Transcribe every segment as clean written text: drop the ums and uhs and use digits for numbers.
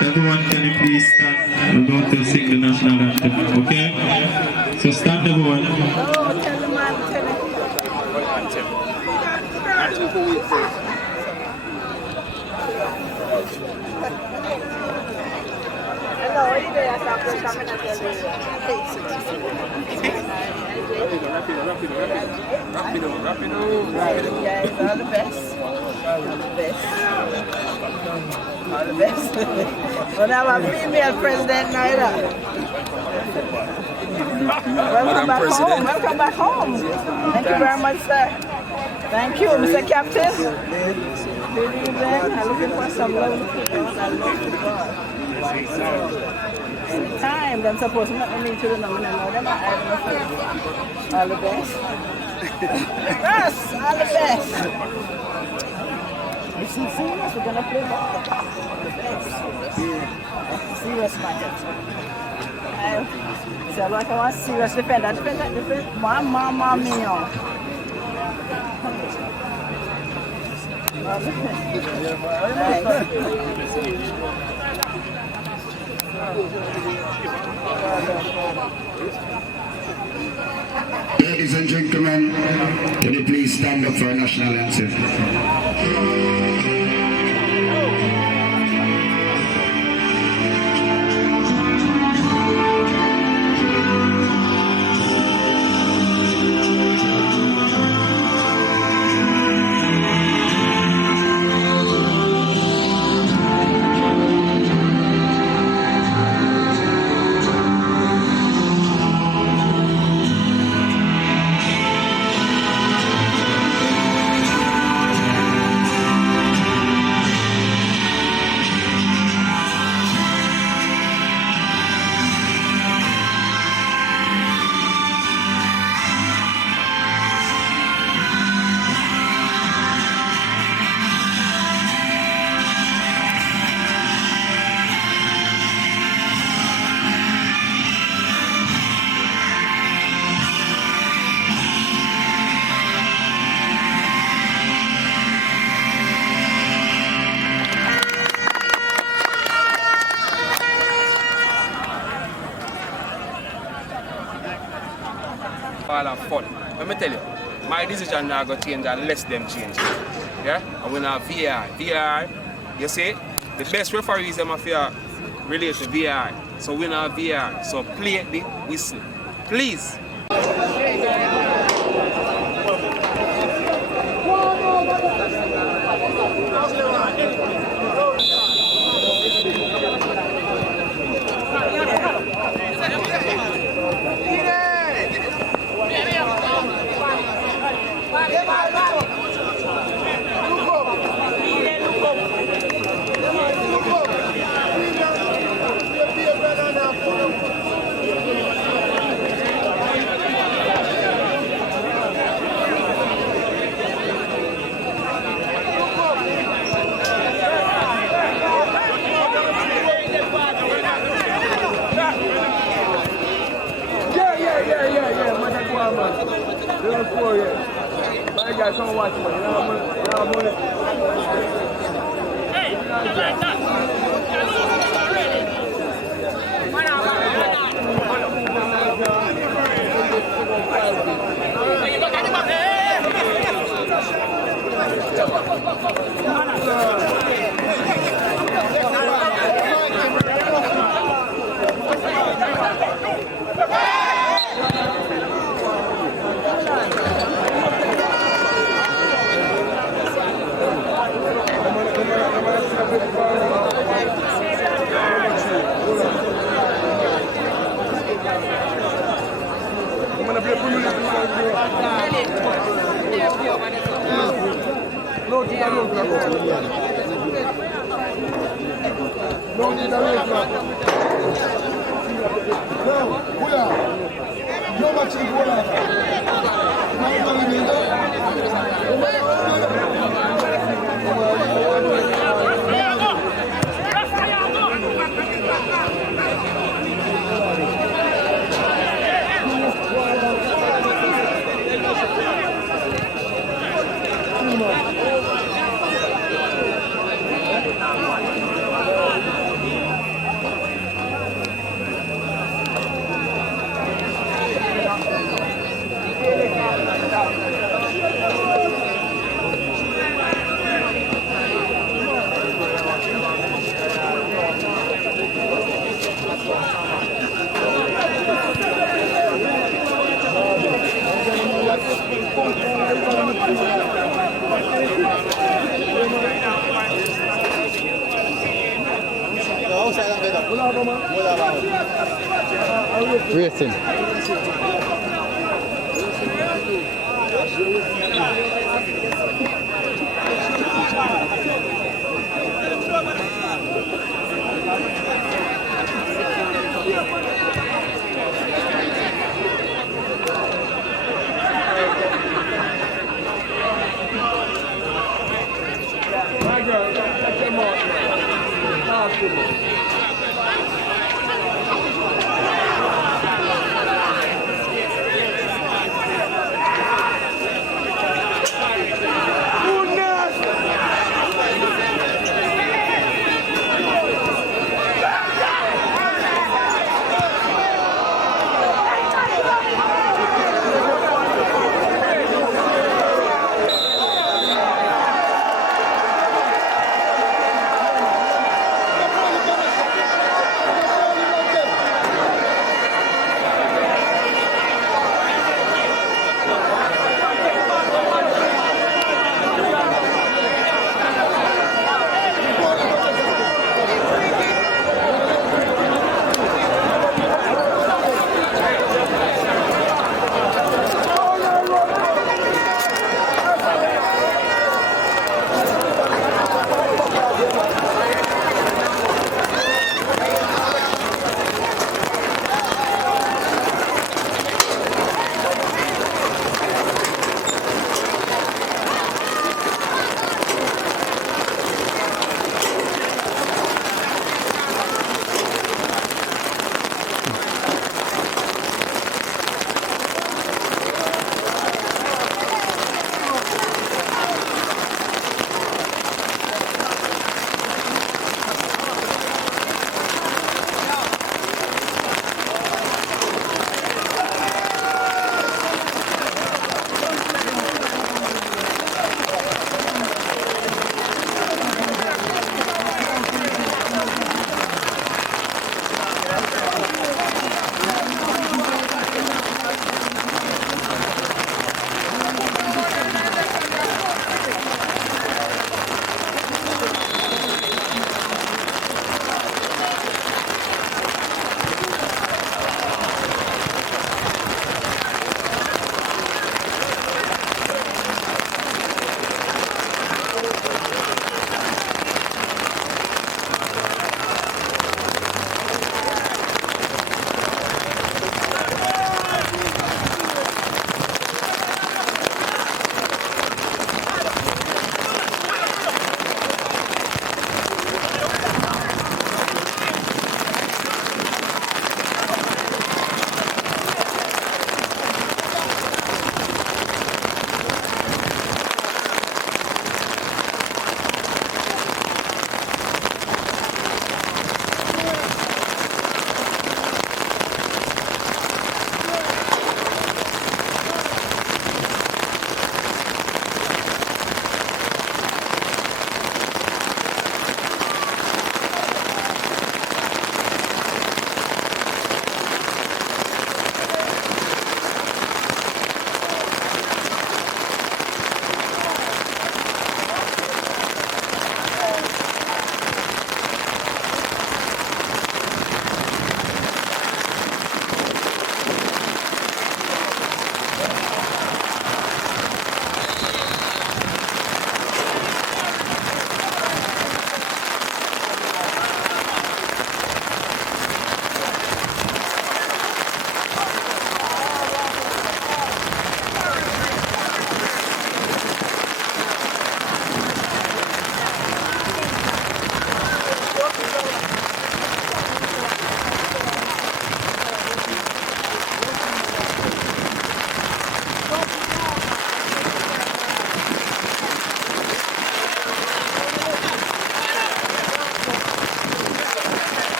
Everyone, can you please stand? We're going to sing the national anthem, okay? So stand, everyone. Hello, are you there? I'm coming at Rapido. Guys, all the best. All the best. We'll have a female president neither. Welcome back home. Thank you very much, sir. Thank you, Mr. Captain. Good evening. I'm looking for some lovely people. I love football. Time them supposed to not me to the nominal. They're not all the best. Yes, all the best. You see, serious, we're gonna play ball. The best. Serious matches. So like I want serious defender. Mamma mia. Ladies and gentlemen, can you please stand up for a national anthem? All have fun. Let me tell you, my decision now going to change unless them change. Yeah? And we have VAR. VAR, you see, the best referees them have relate to VAR. So we now have VAR. So play the whistle. Please. My guys, come watch me. Hey, like that. Racing.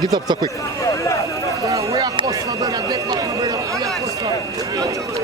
Get up so quick. We are customer, brother. Get back, brother. We are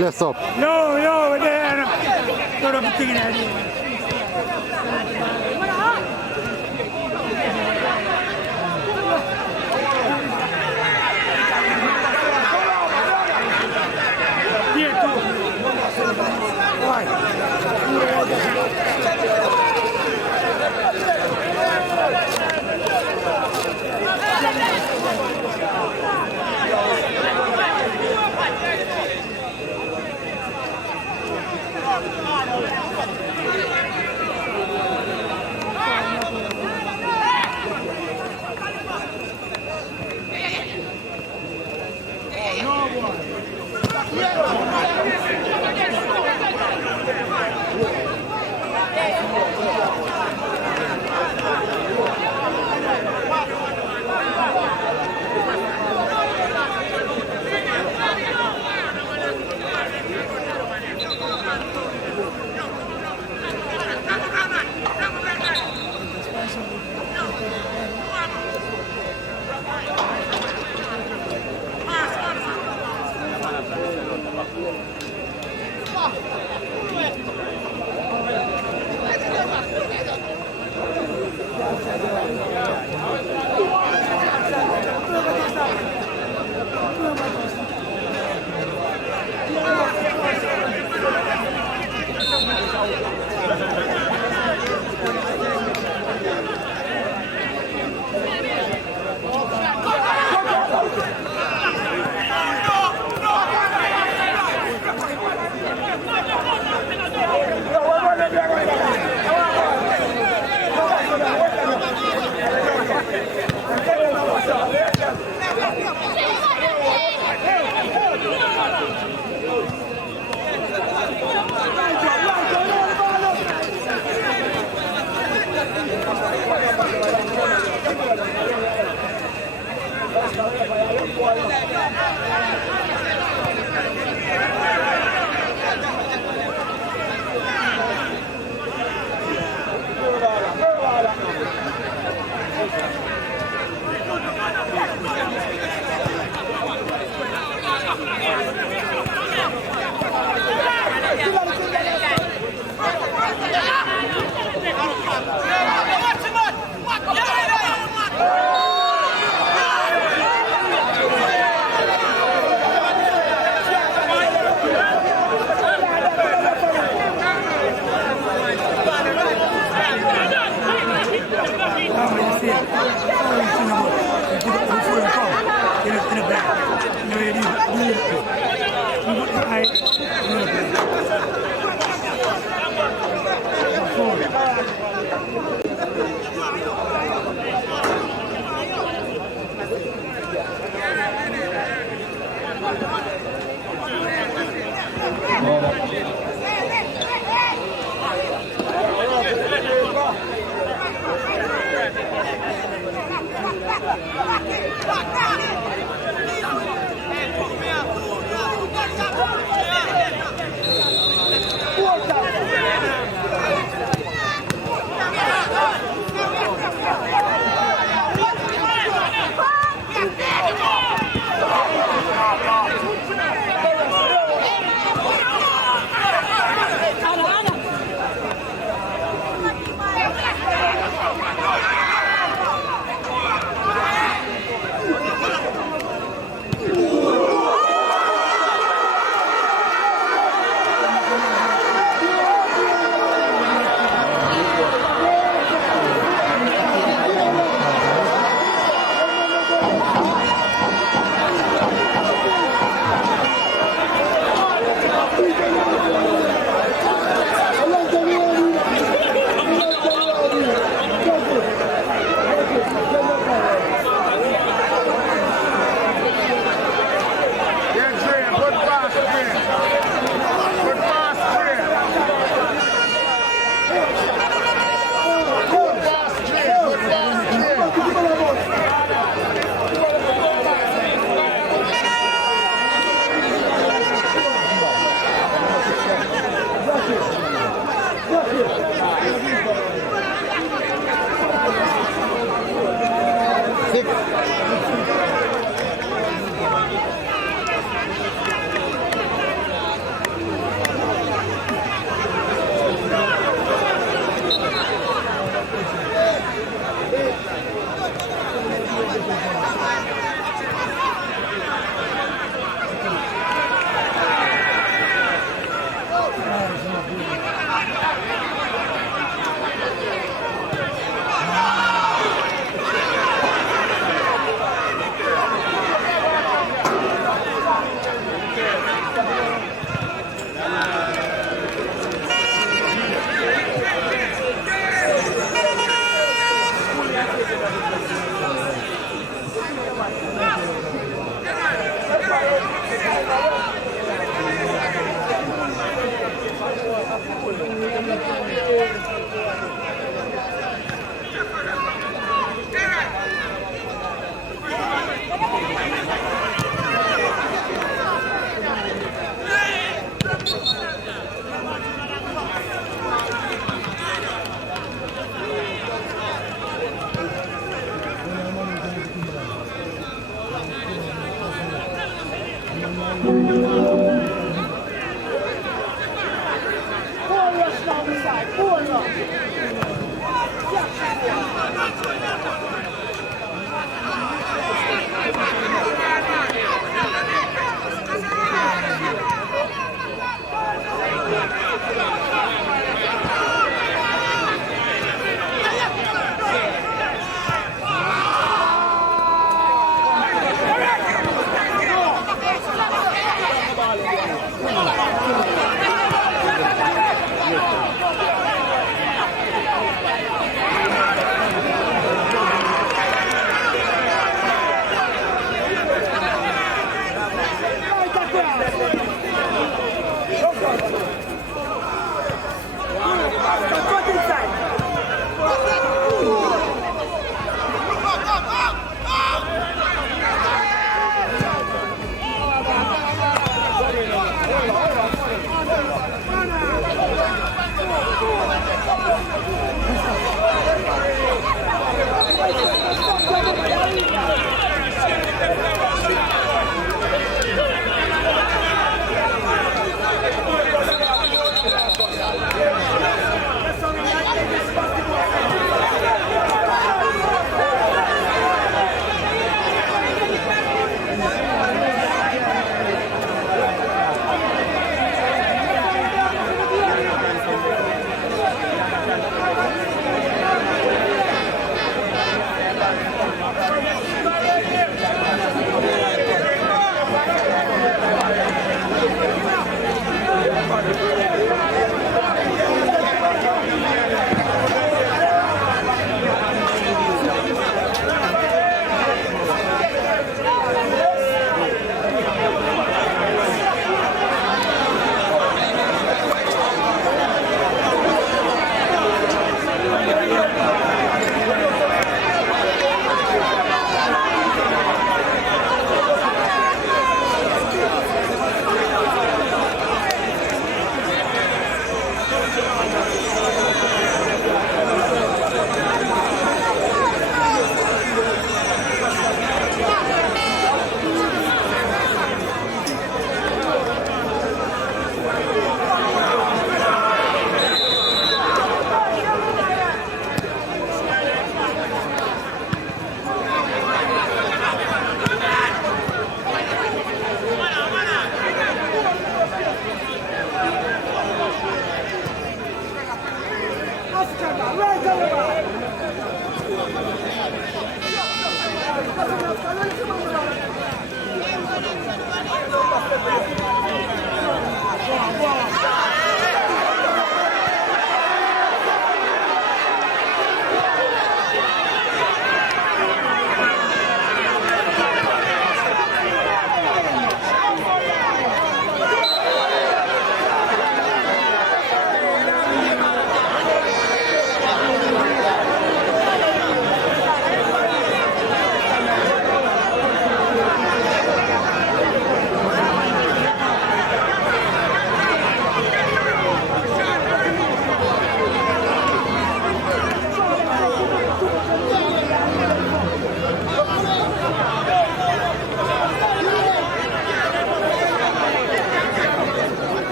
Bless up. Yo, there. Put up a thing in there.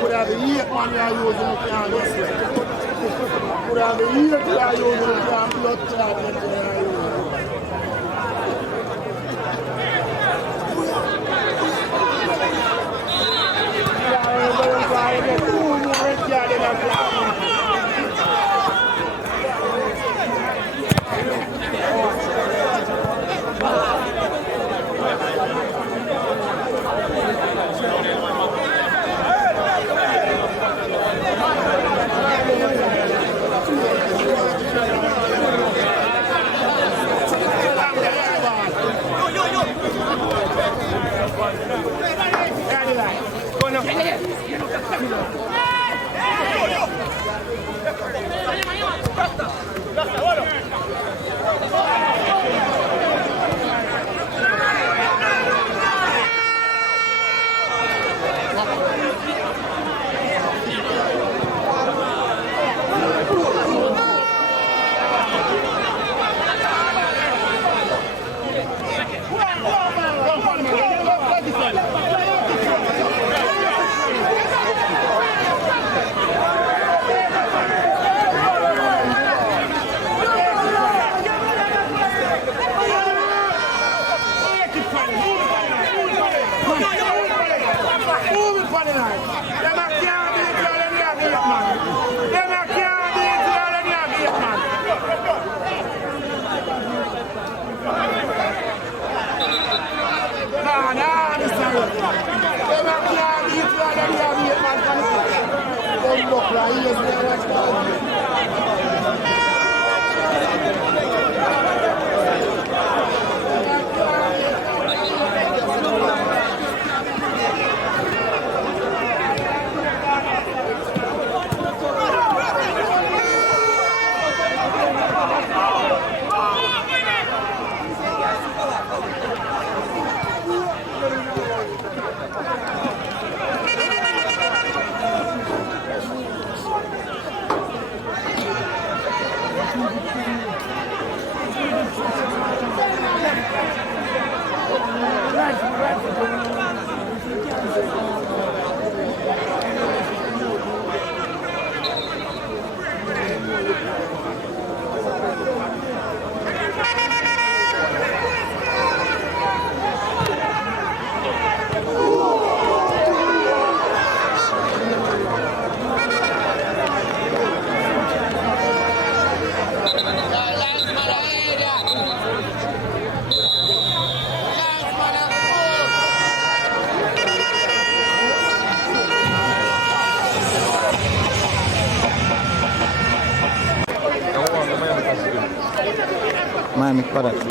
Could have the year on your using the can this way. Could have the year to your using the can blood clot into your using. Miami Paddock.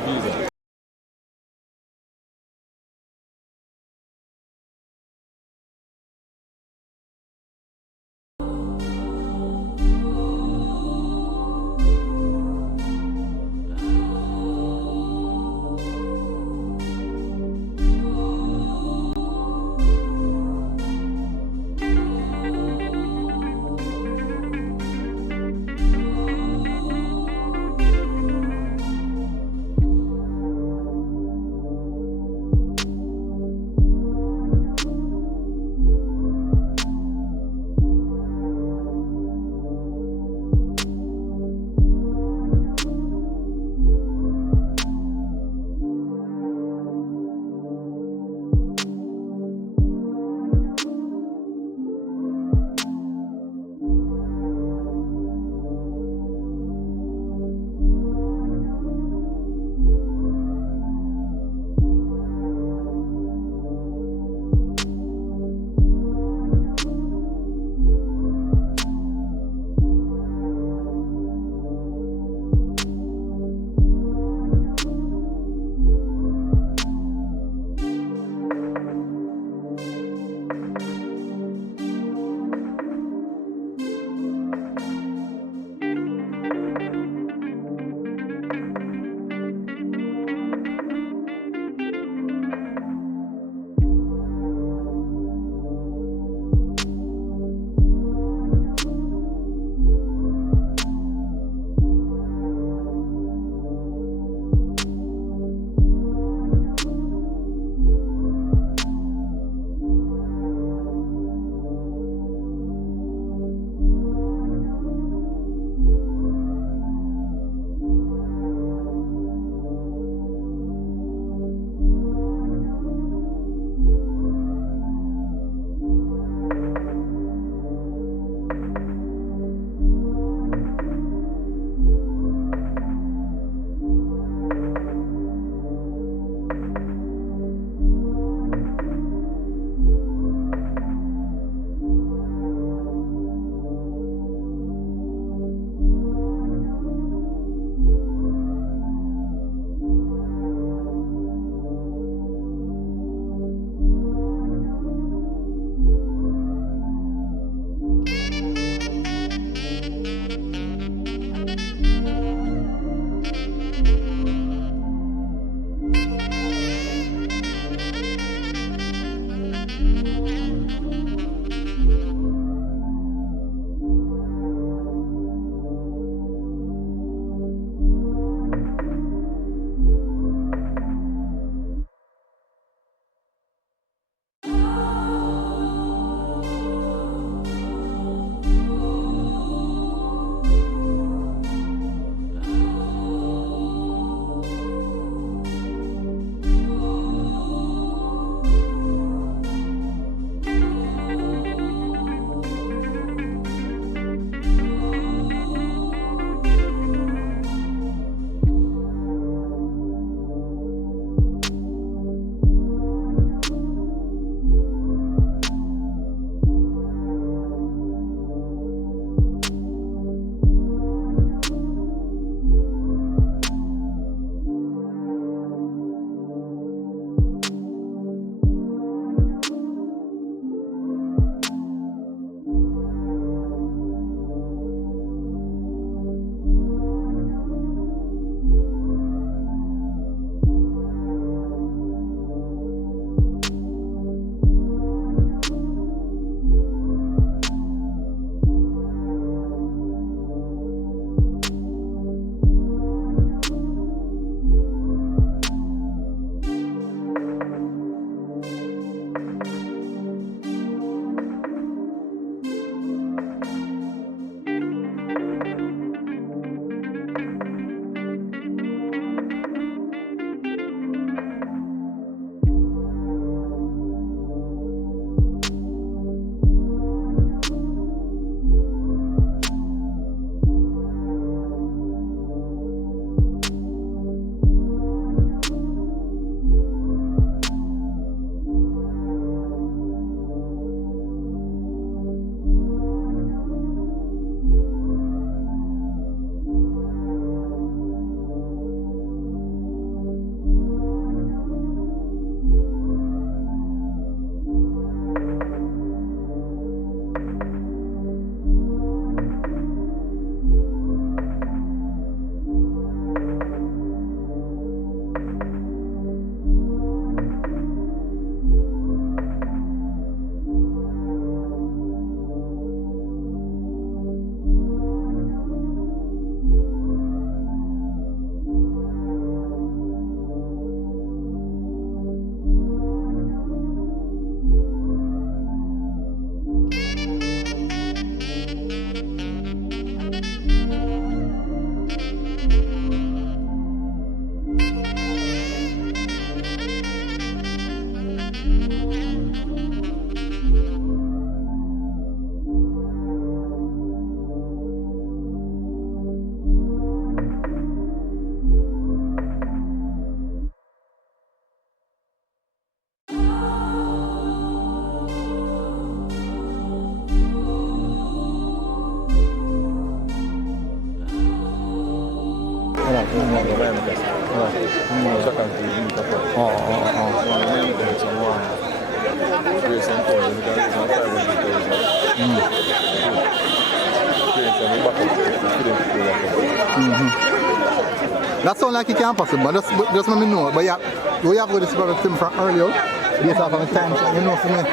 That sounds like it can't possible, but just let me know. But yeah, we have got this problem from earlier. Based off of the time, you know, for me,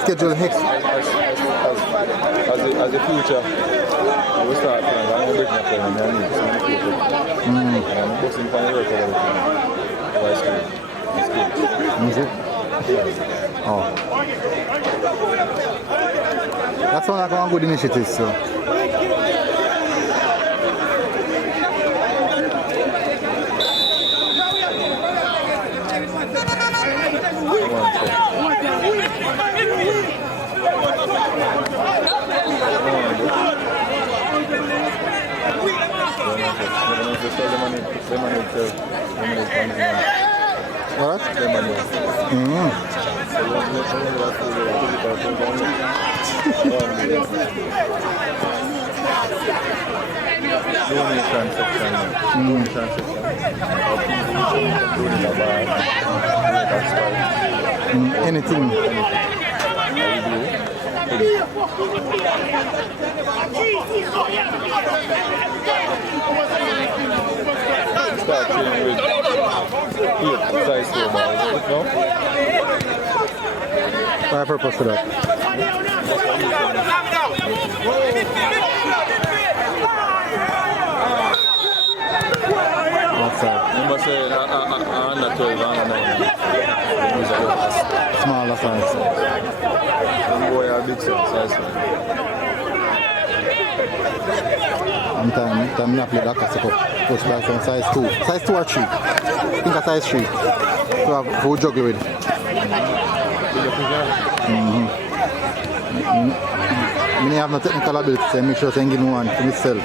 schedule next. As the future, we start playing. I'm going to break my play and I need some people. I'm boxing for the work of everything. It's good. Oh. That sounds like one good initiative, so. What? Anything. Start training with size 4 balls, no? What purpose for that? Outside. You must say under 12 and Smaller size. boy are big size. Time I play that because push back from size 2. Size 2 or 3? I think a size 3. So who juggle with? I have no technical ability, so I make sure I give me one to myself.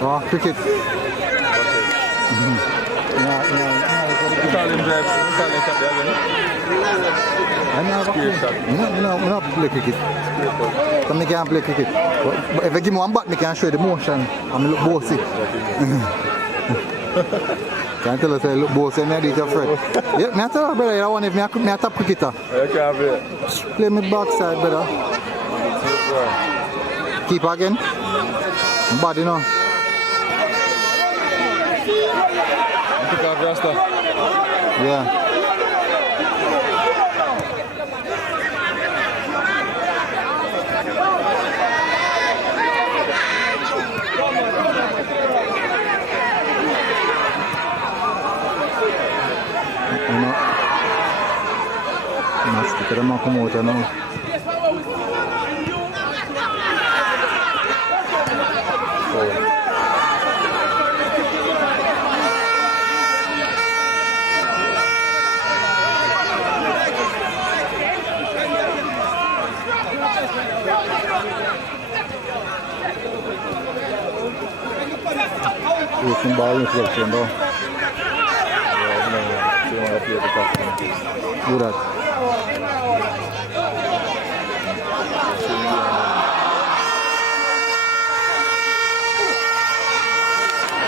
Oh, cricket. You call him drive, you call him shot there, I never play cricket. So I can't play cricket. But if I give me one bat, I can show the motion. I'm look bossy. Can't tell us I look bossy and I do it afraid. Yeah, I tell you, brother, I want if I top cricketer. Play me backside, brother. Keep again. Bad, you know. Pick up Rasta. Yeah. You know, must get them out now. Some ball inflection though. Do that.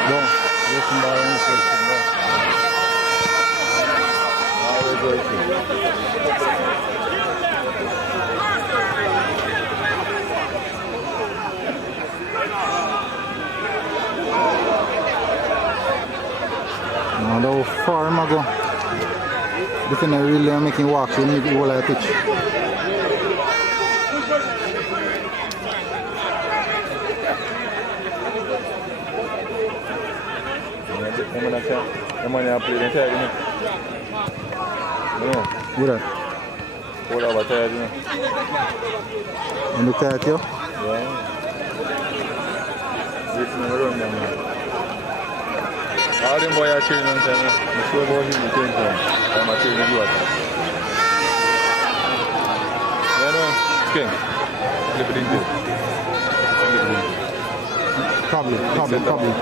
Go. Some ball inflection though. Always working. How far am I go? This is really making walks in the whole of the pitch. Who that? What about tired, you know? You look tired, you? Yeah. This never run them. All them boys are training on time. I'm sure about him the same time. I'm a training you at. You know, King. Flip it in there. Probably.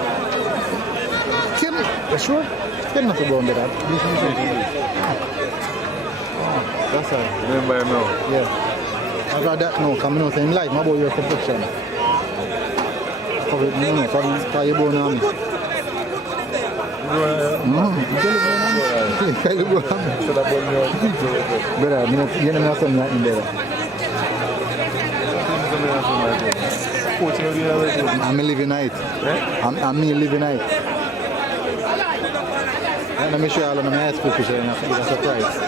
Ken, sure? Ken not to go under that. Oh, that's all. Remember him now? Yeah. I'd rather that now, coming out in life, my boy, your complexion. Probably, no, because you're born on me. Brother, you know something like that. I'm living night. I'm me living night. Let me show you all of my high school picture and it's a surprise.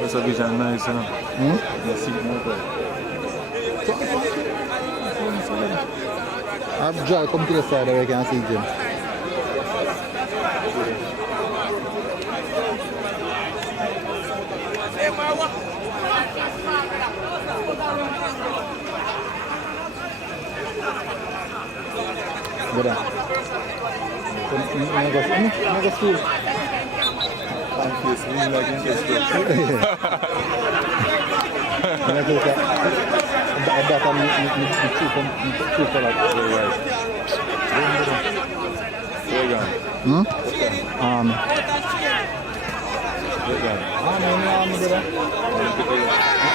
That's a vision nice, you know. I'm trying to come to the side where I can see Jim. Brother. Mega school. Yes, we like interested. That I'm two for like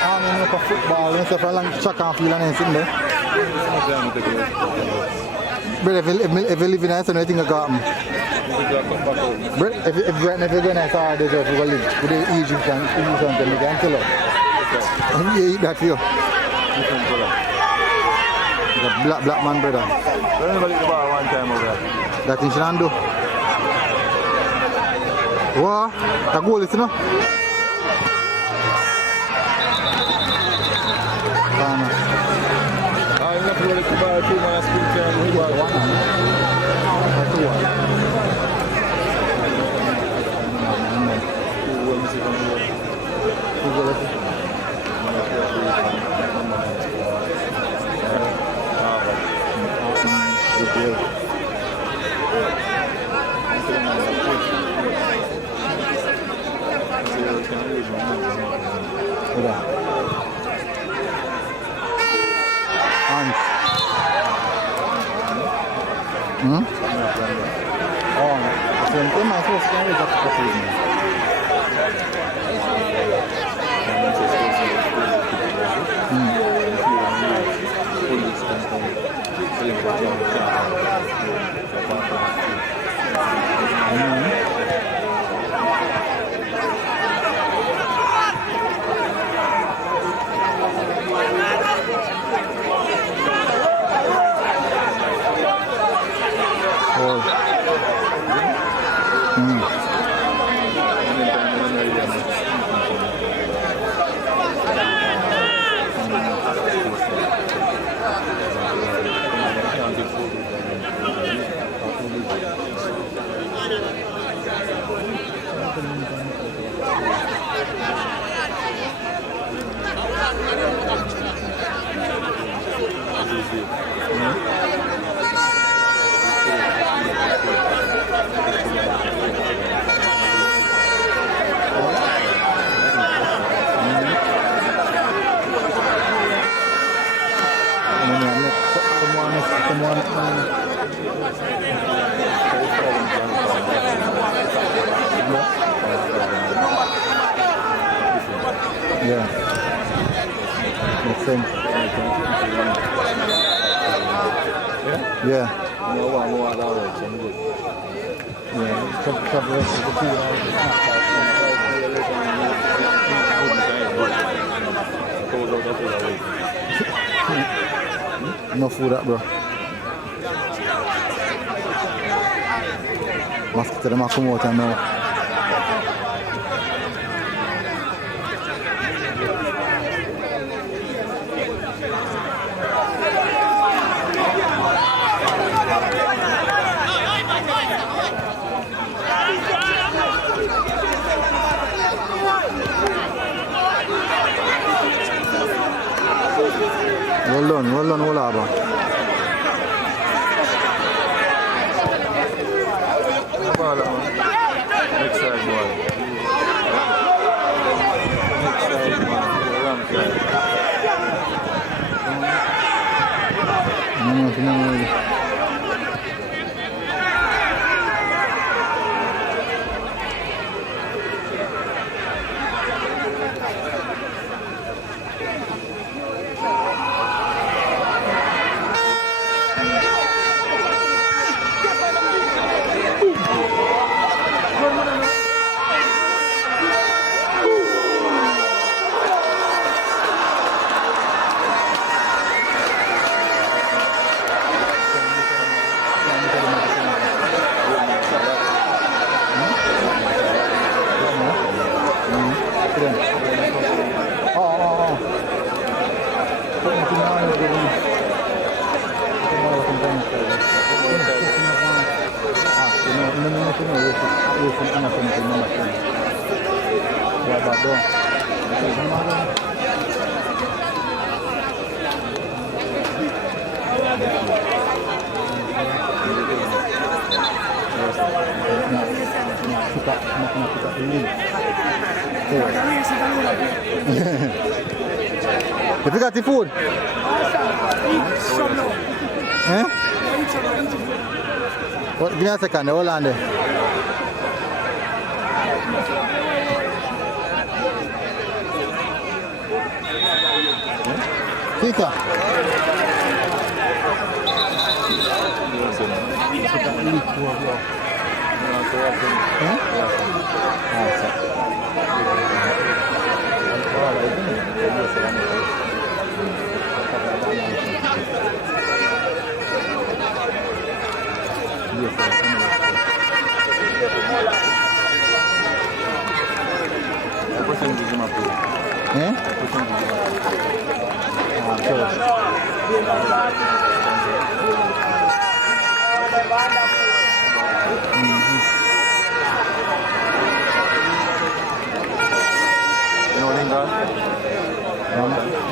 Army, for football, and stuff like track and field and anything there. But if you live in a house, anything I got But if you're going to start this, if you live with the Egyptian, you can kill her. You eat that for you. The black man, brother. Everybody the bar one time over there. That thing shouldn't do. What? The goal is, you know? I'm not really to buy 2 man school can Yeah. Makes sense. Yeah. No food up, bro. Must get them out from water now. Well done, Olaba. for them. Oh. If you got the food? Eh? What, give me a second, hold on there. Tika.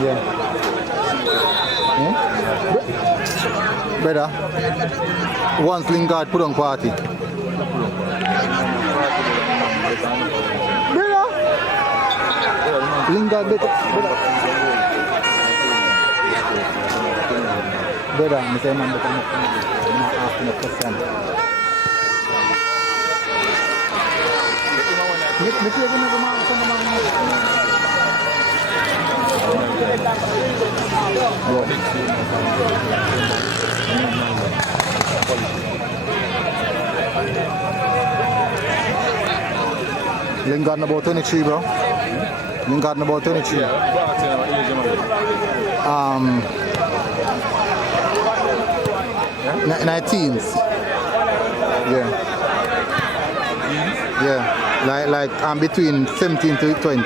Yeah. Brother, once Lingard put on party. Brother, Lingard better. Brother, I say man better not asking a question. Lingard about 23, bro. Lingard about 23. 19s. Yeah. Yeah. Like I'm between 17 to 20.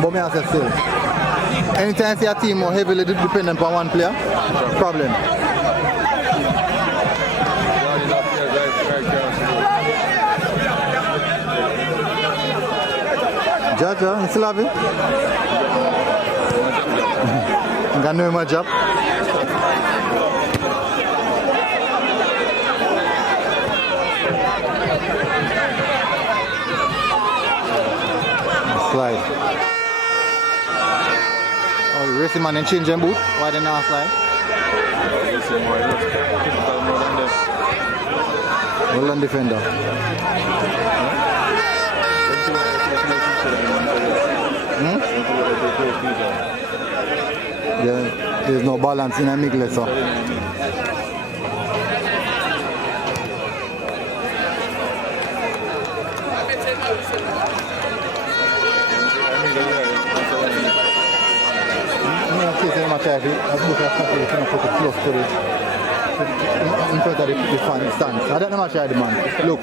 But me as I say, anytime I see a team more heavily dependent on one player, problem. Jaja, you still have it? I'm going to do my job. Slide. Oh, the racing man and change them boot? Why they not slide? Well done, defender. there's no balance in a middle, so. In front of the fan stands. I don't know much I the man. Look.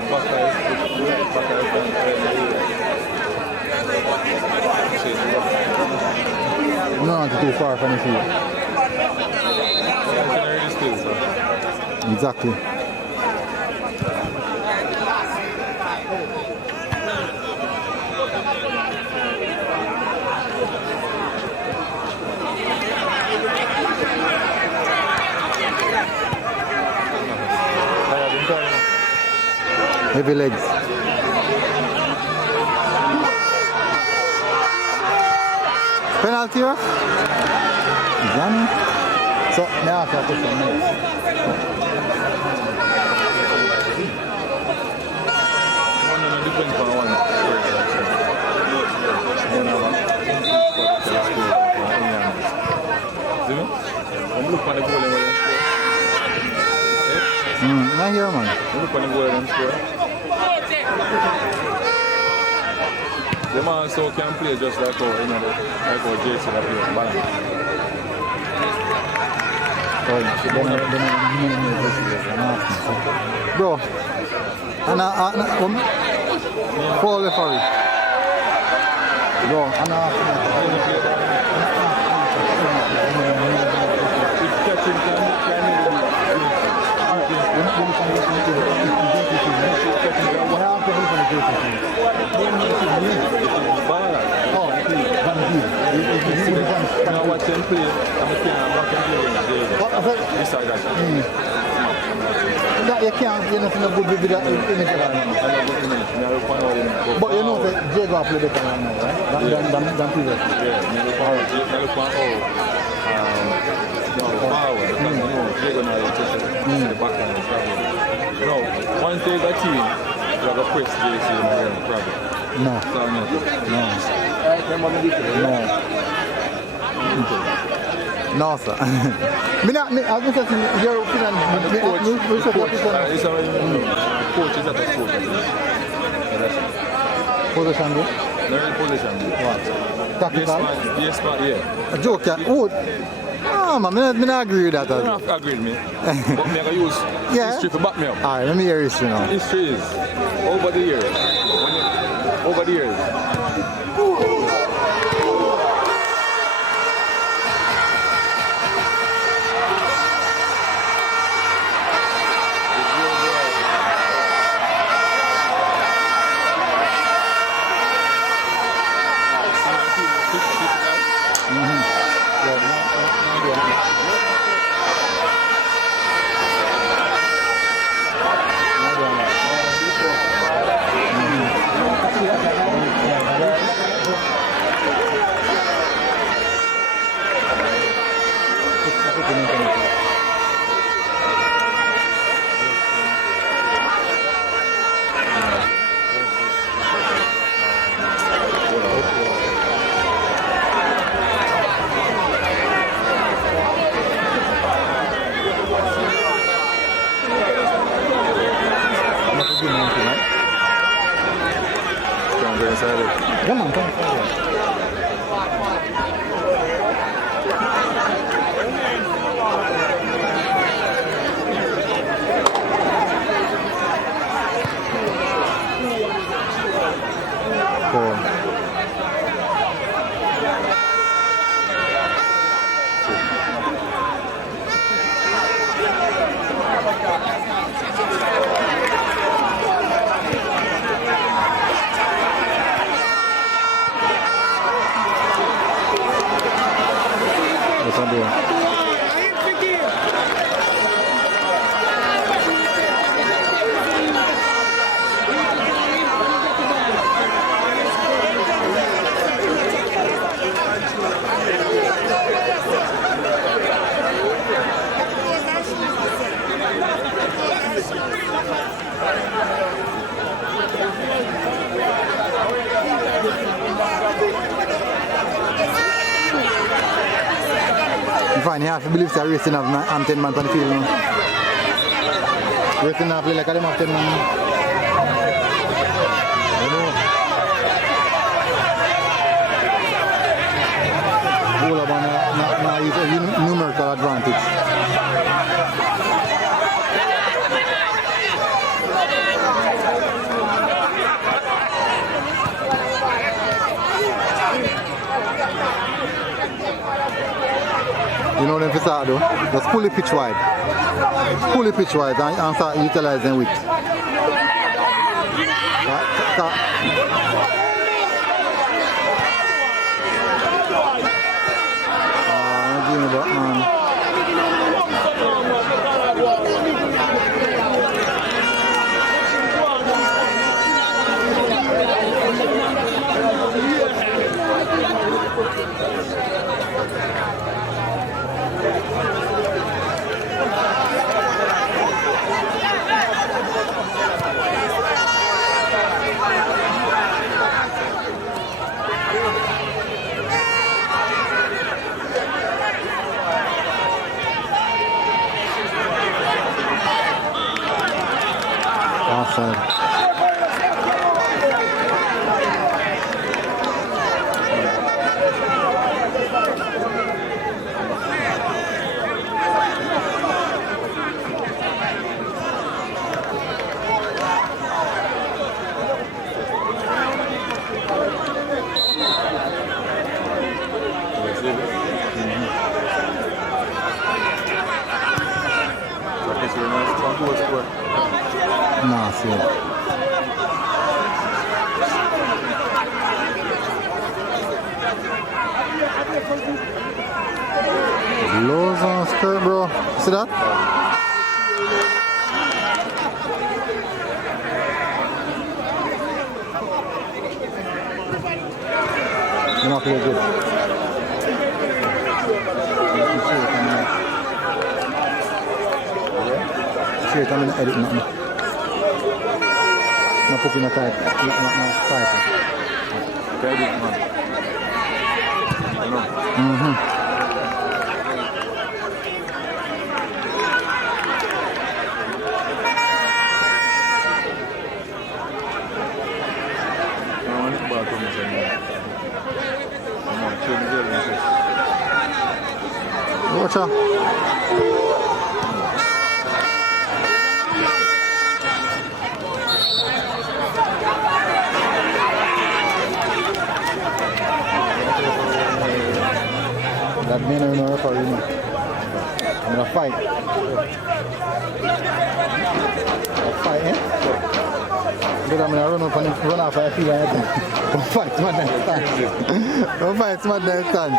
No, it's too far from the field. Exactly. Heavy legs. Penalty ref? Johnny. So now I have to not here, man. The man also can play just like how, you know, like how Jason up here, balance. Bro, and call the for it. Bro, and watch them play, you can't, you're not good with that image. But you know that Jago play better now, right? Than previous. Yeah, once they got team, you're going to press JC and problem. No. No, sir. I'm just asking your opinion. Coach is at the coach. Position, Position. What? Tactical? Yes, yeah. A joke, yeah. Oh, man, I don't agree with that. You don't have to agree with me. But I'm going to use history to back me up. Alright, let me hear history now. History is over the years. And fine, you have to believe that racing have 10 man on the field. You know? Racing have play like them have 10 man. You know. All of them now use a numerical advantage. You know them for start though? Just pull the pitch wide. Pull the pitch wide and start utilizing width. Give me that, man. Offside. Nah, see. Lows on skirt, bro. See that? You're not really good. Shit, I'm gonna edit nothing. Not putting a tight. Edit, man. Watch out. That man is not a referee. I'm gonna fight. I'll fight, eh? But I'm gonna run off and I feel like don't fight, man, next time. Don't fight, man, next time.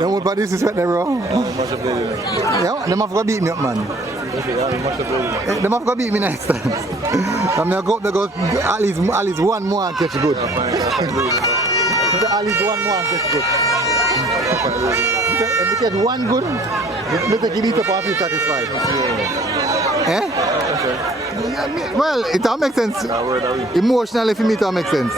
Don't want to disrespect them, bro. Yeah, they have to beat me up, man. They have to beat me next time. I'm gonna go at least one more and catch good. At least one more and catch good. If you get one good, you take it up and feel satisfied. Eh? Well, it all makes sense. Emotionally, for me, it all makes sense.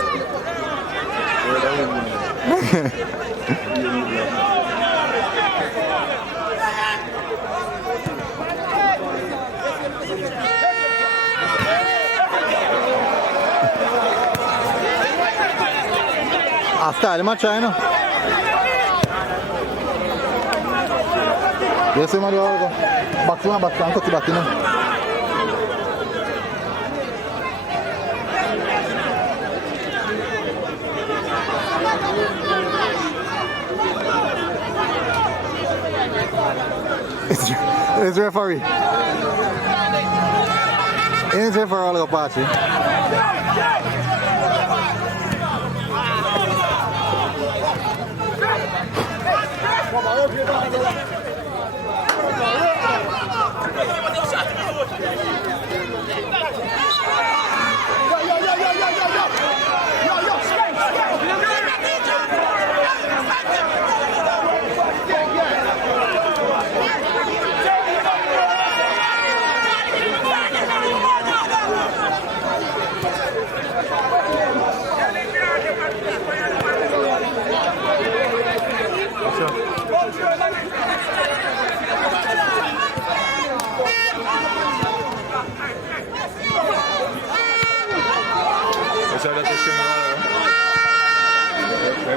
I started my China. Yes, I'm going to go back to my back and cut it back in. It's referee. It's referee all the party.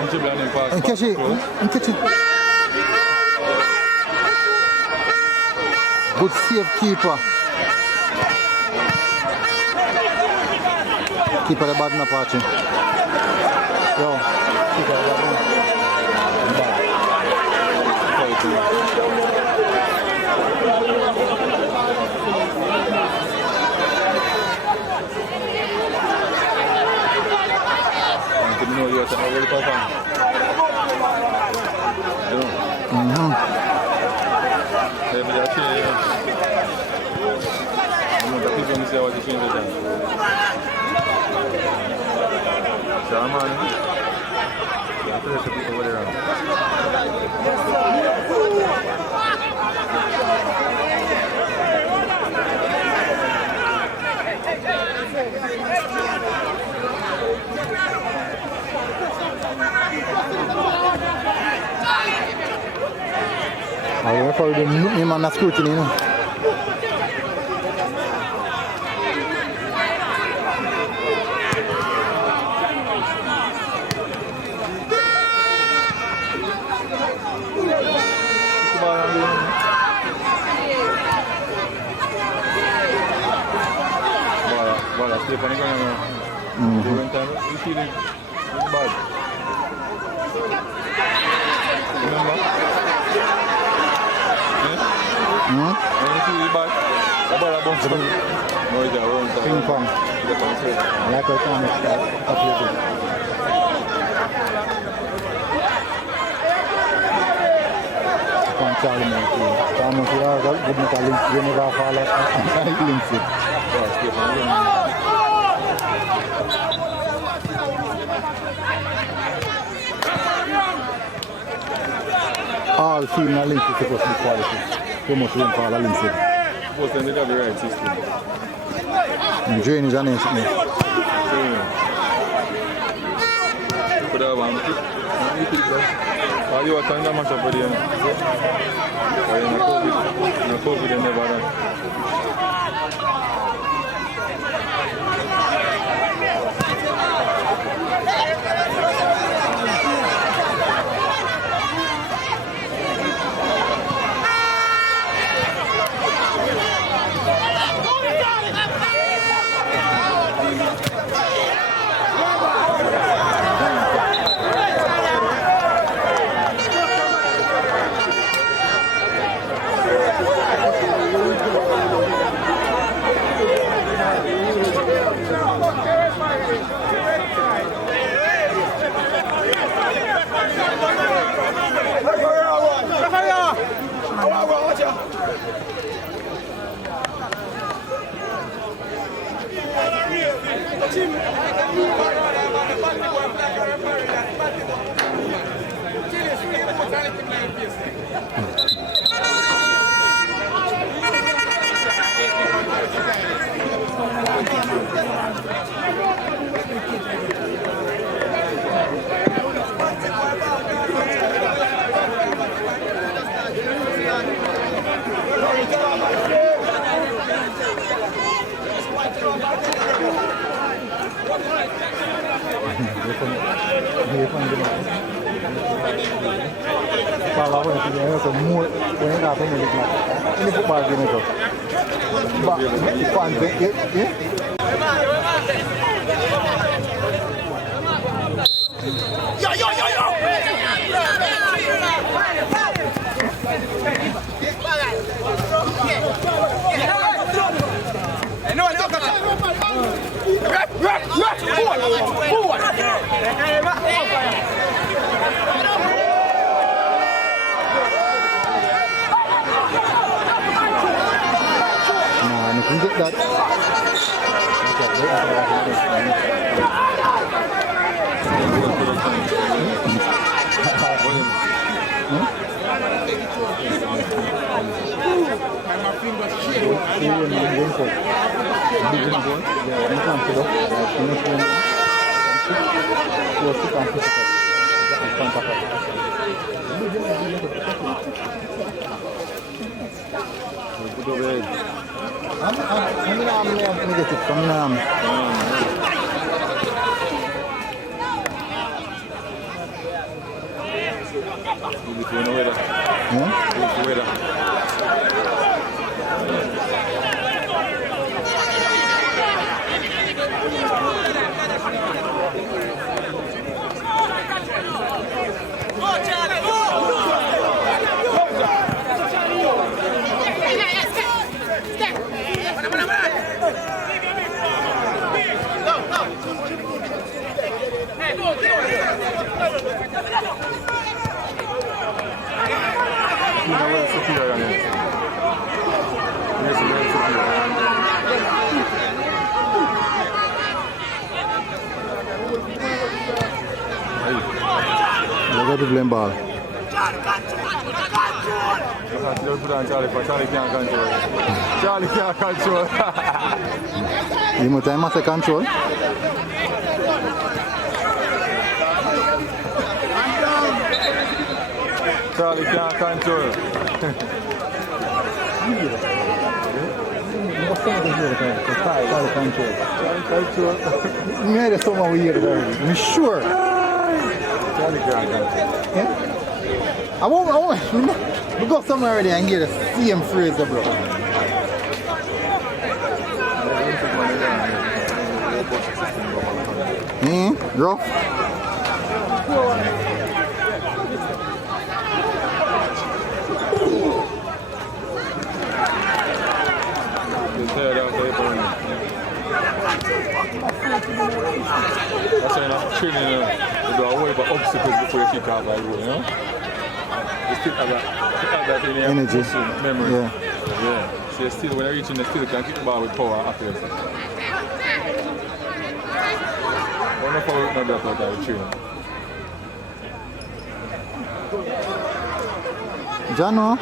And catch it. And catch it. Good save keeper. Keeper the bad Apache. Yo, keeper the bad. I refer to him on the scrutiny, you know. Ping pong. Like a time athletic. Charlie Murphy. Thomas Yaga, good metal Geneva Fala, and links it. All female links is supposed to be quality. Too much room for all links it. But then they got the right system. And drainage and everything. Could have one. All you are trying to mash up for the end. In COVID, they never done. Kalau apa yang semua punya apa yang nikmat. Ini football game itu. Fun ya. Yo. Nah, you can get that. Beautiful weather. Beautiful weather. Superior, yes. Yes, very superior. Look at the blame ball. They'll put on Charlie, but Charlie can't control. Charlie can't control. You must have master control. Charlie can't control. Control. You made it so weird already. I'm sure. Charlie can't control. Yeah? I won't. We go somewhere already and get the same phrase, bro. Rough. That's why I'm training you do a whole heap of obstacles before you kick off like you know? You still have that in your energy. Memory. Yeah. Yeah. So you still, when you're reaching the still, you can kick the ball with power after you. I don't know if I will not that out of training. Jano.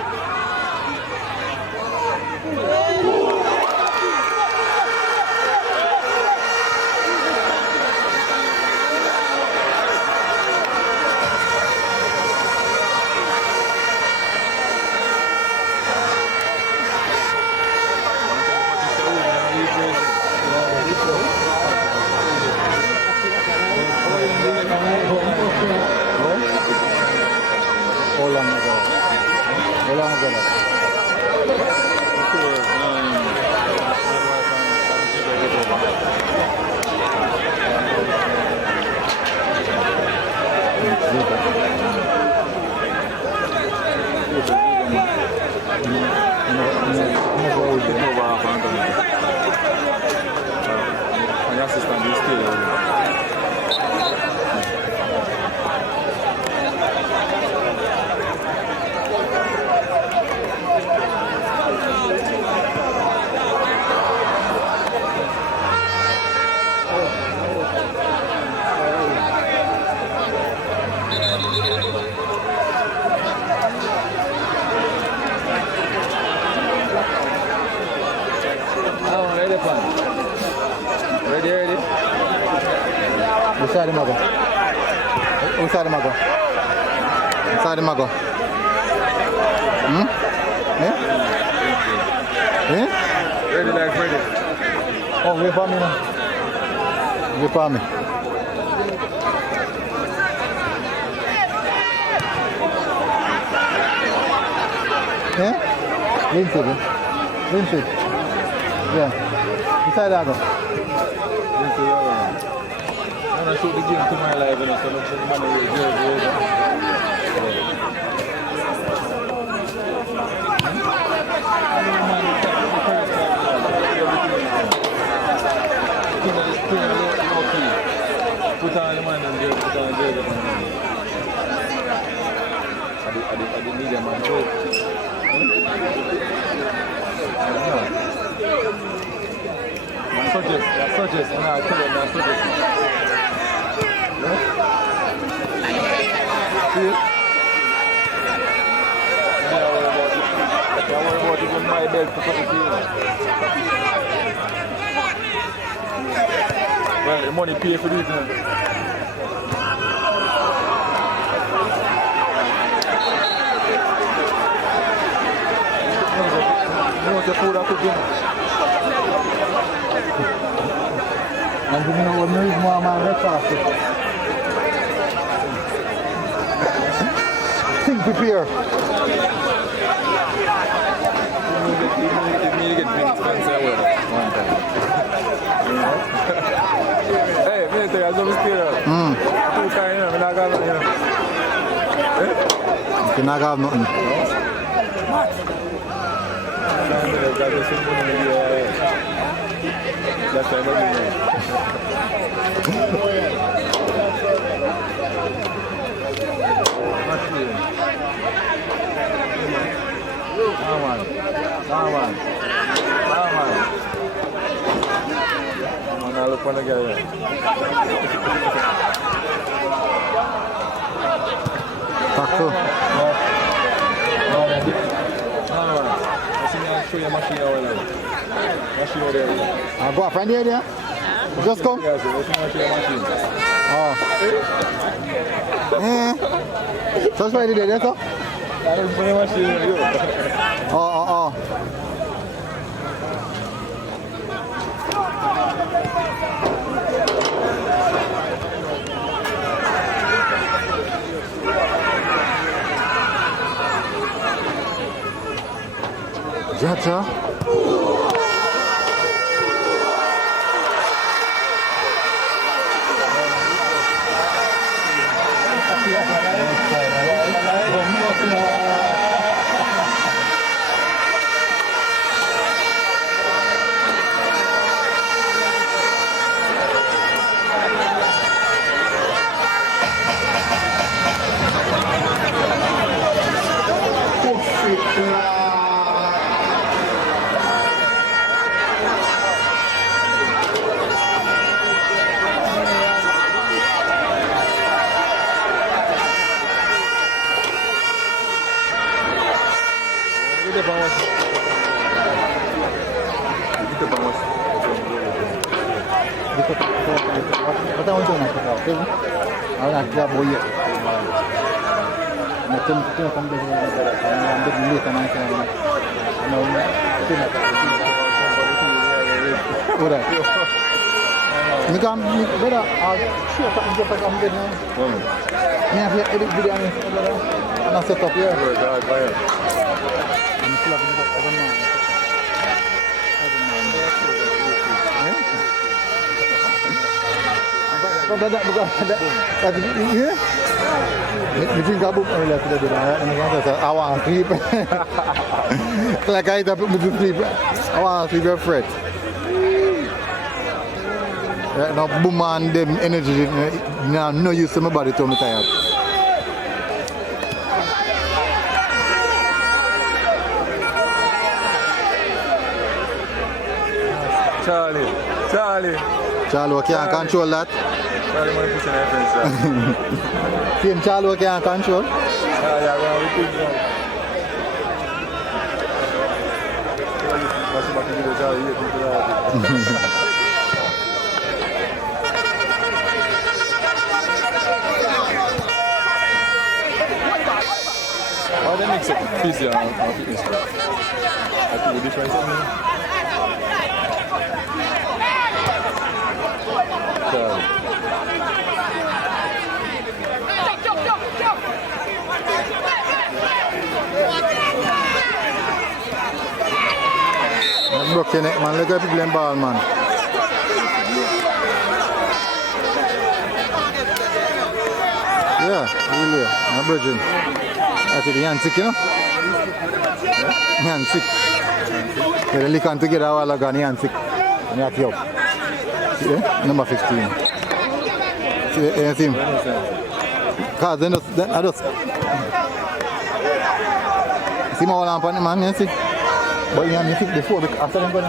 Inside him, go. Inside him, go. Inside him, go. Yeah? Yeah? Ready like ready. Oh, wait for me now. Wait for me. Yeah? Lindsay. Yeah. Inside that go. I shoot the game to my life and I said, look, the money is good. Put on the man and do it, put on the other man. I didn't need a man. Suggest, and I tell you, man, suggest. See it? Don't worry about it in my bed to put it in. Well, the money pay for this now. You want the food after dinner? And you know what news more man breakfast. Think prepare. If me get things fancy, I will. One time. Hey, me tell you, I don't steal. 2 times, you know, I'm not gonna, you know. You not have nothing. That's why I'm look for the guy. Tackle. Show your machine over there. Machine over there. Go up right there. Just come. Yes, let's show your machine. Just right there, so. I don't put your machine over there. Oh. Jata. Kita untuk nak kita, okay? Nak kita boleh. Macam kita akan ambil dulu sama saya. Itu nak. Udah. Ni kan beda. Siapa tak bisa tak ambil ni? Ni apa edit video ni? Anak setup ya. Ini kelab ni tak ada mana. Kau dadak bukan dadak. Tadi ya. Mungkin gabung oleh sudah dah. Ini kan awal clip. Kalau kait tapi mungkin clip. Awal clip Fred. Right now, boom man, them energy. Now, no use to my body to me tired. Charlie, I can't control that. Charlie, my pushing the fence. Team Charlie, I can't control. Yeah, well, we think so. What's about to do the Charlie? Oh, they mix up physio and fitness. I think the difference is Broken it, man. Look at people playing ball, man. Yeah, really. I'm bridging. I said, you're sick, you know? You're sick. They really can't get out of the you're sick. And you're up. See, number 15. See, you see him? Because then I just... See my lamp on the man, you see? But you have to before, after them go to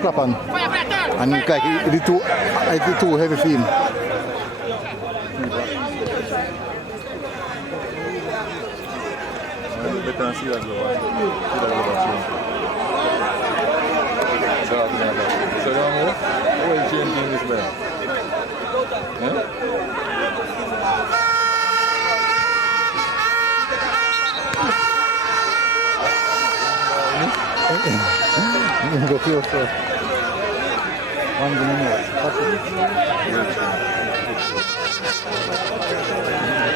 clap on. And it's like it's too heavy for him. better see that so how will change this way? Go close first. 1 minute. That's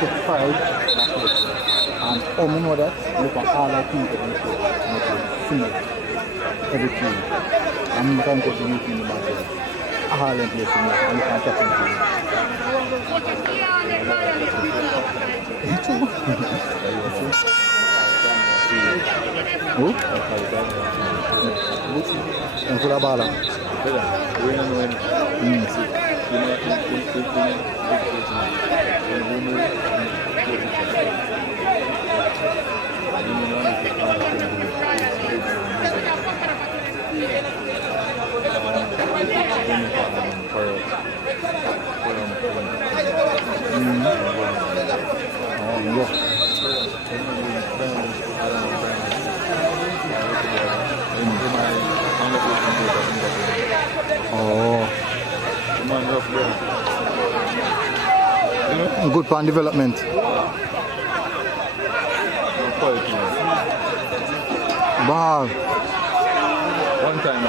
it. 5. And Oh, I know that. Look at all the people on the show. See everything. I'm trying to do anything about it. All them places, and you can talk to them. Who? And for the ball. Good plan development. Wow. One time.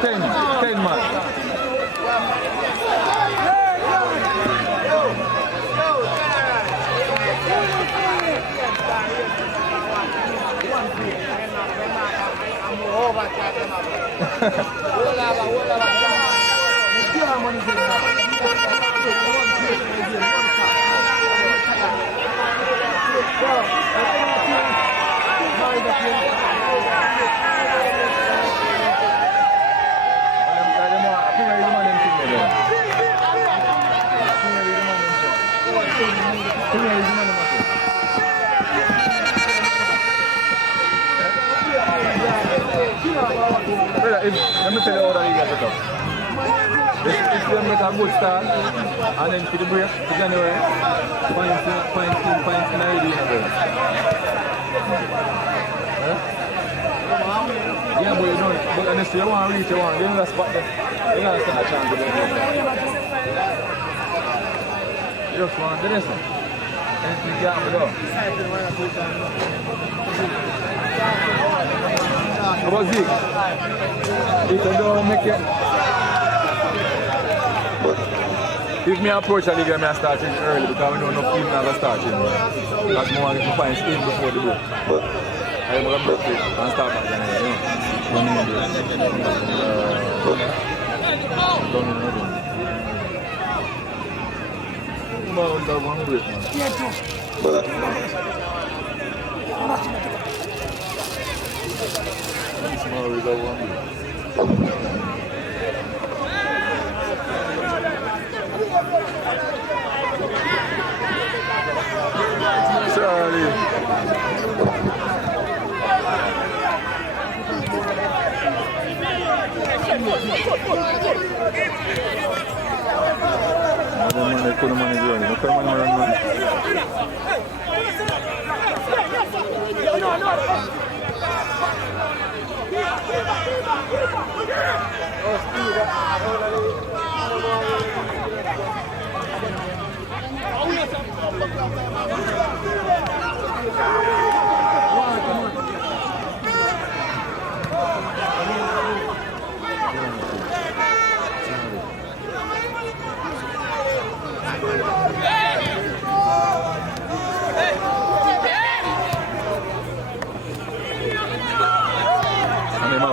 Ten man. Let me tell you how that you get it up. If you get a good start, and then for the break, for January, points in a ready in a break. Yeah, but you don't, but honestly, you want to reach, you want to spot them. You got to stand a chance to get it. You just want to do this one. Anything you can't do. How about Zeke? If you don't make it, if me approach a league, I start in early because we know no team never start in. Because I want to find in before the break. I'm going to break it and start back again. One break, Charlie. They couldn't manage it. They couldn't manage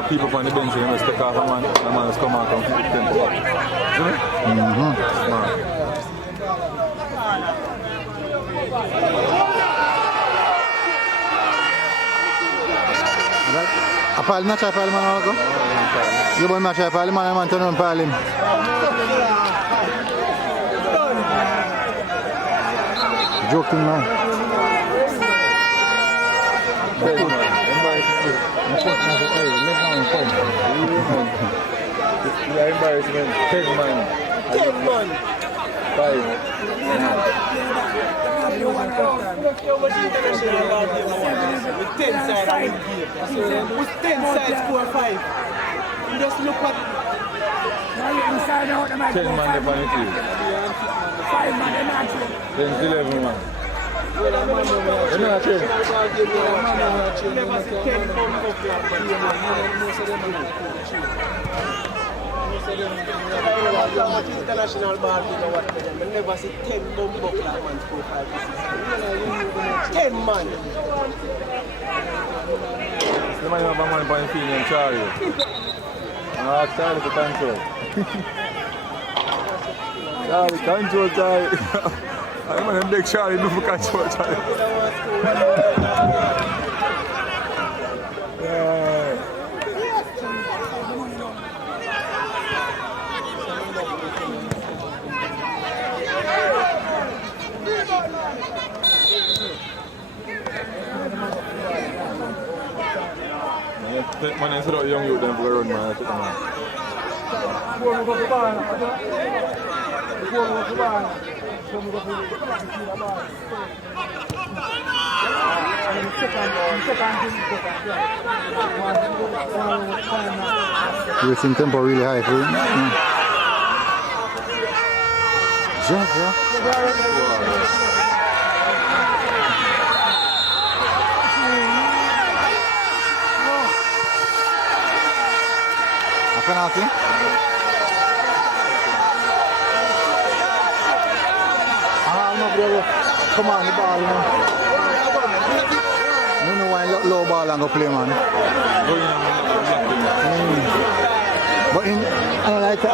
people on the bench, you must take off a man, the man has come out and keep the tempo up. Smart. A pal match a pal man go? You boy match a pal man turn on pal him. Joking now. embarrassment. 10 man. 10 man. 5. With 10 sides I will give. So with 10 sides, 4 or 5. You just look at 10 man up on the field. 10 to 11 man. You're not train. never see 10 come up like most of them do. How much international ball you know what I never see 10 bomb up like man 4 5 6. 10 man. The man have a man on the field named Charlie. Charlie to control. Charlie, control Charlie. I'm going to make Charlie do for control Charlie. Man, instead of young youth, them for run, man. Racing tempo really high for him. Yeah. A penalty. Come on, the ball, you know. You know why low ball and go play, man. But in, I like to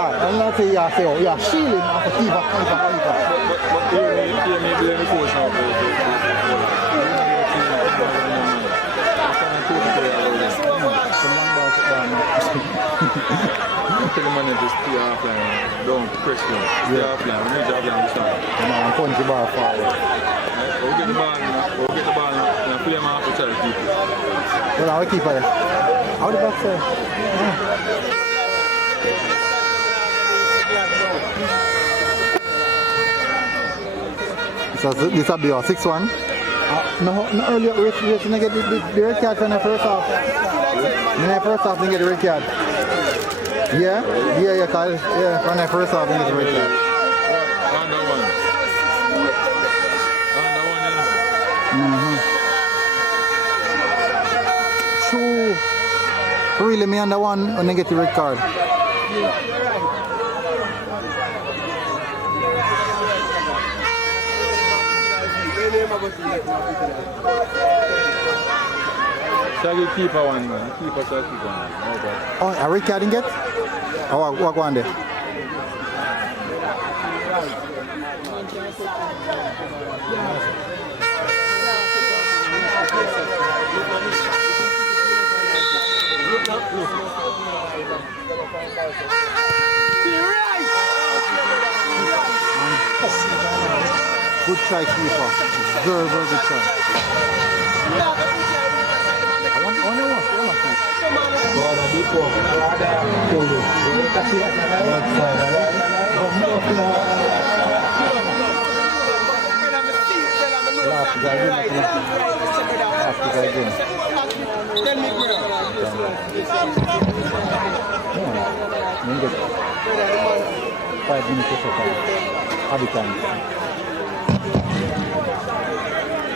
say, oh, yeah, shield him off the keeper. But here me blame the coach now. Tell the man to stay offline. Don't question. Stay offline. We need to offline this time. Come on, punch the ball forward. We'll get the ball and play him off the child keeper. Well, I'll keep it. How the back say? So this will be our 6-1. No earlier we're going to get the red card from the first half. In the first half, they get the red card. Yeah, cause from the first half, they get the red card. Under one, True. Really, me under one when they get the red card. Shaggy keeper one man. Keeper shall keep one. Oh, a red card get? Oh, what go on there? Good try, keeper. Very good try.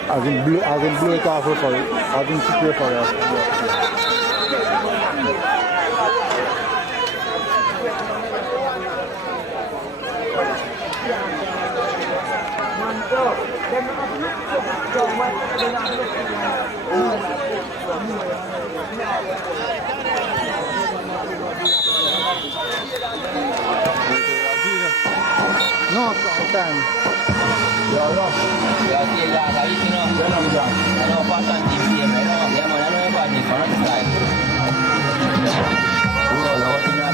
As in blue it off for it. As in secure for it. No, time.